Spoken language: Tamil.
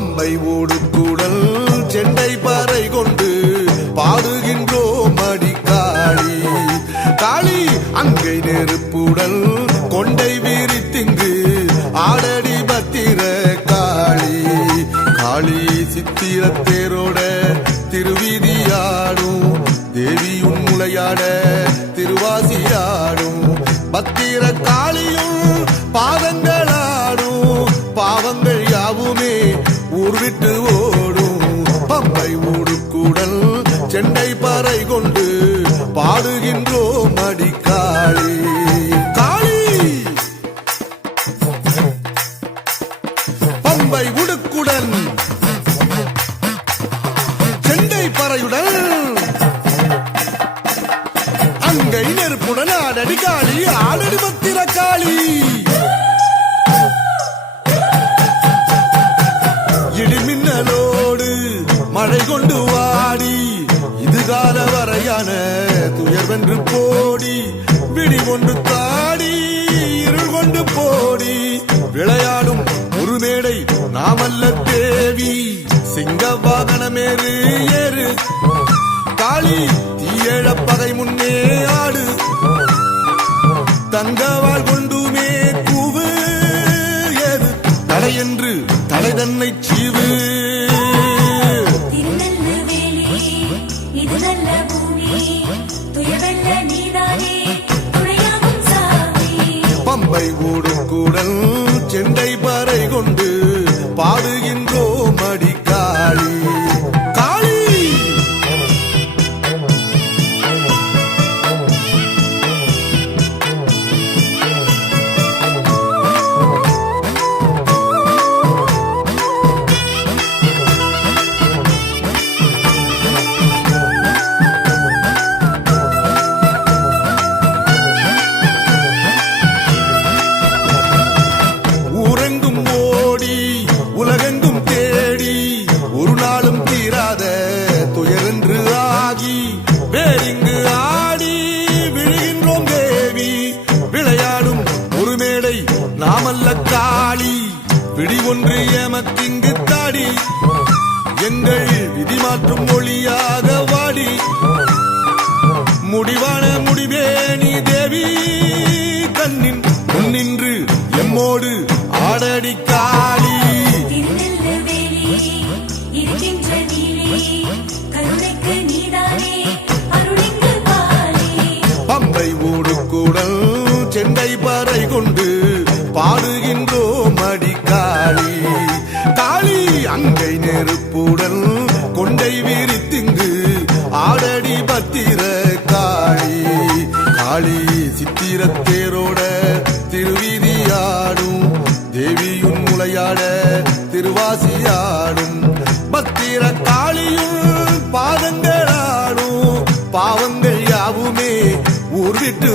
ஓடுக்கூடல் செண்டை பாறை கொண்டு பாடுகின்றோம் அடிக்காளி காளி அங்கை நெருப்புடல் கொண்டை வீரித்திங்கு ஆடடி பத்திர காளி. காளி சித்திரத்தேரோட திருவீதியாடும் தேவி உன்முளையாட திருவாசியாடும் பத்திர காளியும் பாதங்கள் ஊர் விட்டு ஓடும். பம்பை ஊடுக்குடல் செண்டை பாறை கொண்டு பாடுகின்றோம் அடிக்காளி. காளி! காளி பம்பை உடுக்குடன் செண்டை பறையுடன் அங்கை நெருப்புடன் ஆடடி காளி ஆடடி பத்திர காளி இதுகால வரையான துயர்வென்று போடி விடி கொண்டு தாடி இருள் கொண்டு போடி. விளையாடும் ஒரு மேடை நாமல்ல தேவி சிங்க வாகனமேறு ஏறு. காளி தீயழ பகை முன்னே ஆடு. தங்கவாள் கொண்டுமே கூவு ஏது தடை என்று தலை தன்னை சீவு. பூமி துயவெல்ல நீதானே துணையாகும் சாமி பம்பை கூடல் செண்டை பாறை கொண்டு பாடுகின்றோம் விடி ஒன்று எமக்கிங்கு தாடி. எங்கள் விதி மாற்றும் மொழியாக வாடி. முடிவான முடிவே நீ தேவி. கண்ணின் முன்னின்று எம்மோடு ஆடடி காளி பம்பை ஊடுக்கூடல் கொங்கை நெருப்புடன் கொண்டை விரித்திங்கு ஆடடி பத்திர காளி. காளி சித்திர தேரோட திருவிதியாடும் தேவியுன் முளையாட திருவாசியாடும் பத்திர காளியும் பாதங்களாடும் பாவங்கள் யாவுமே ஊர் விட்டு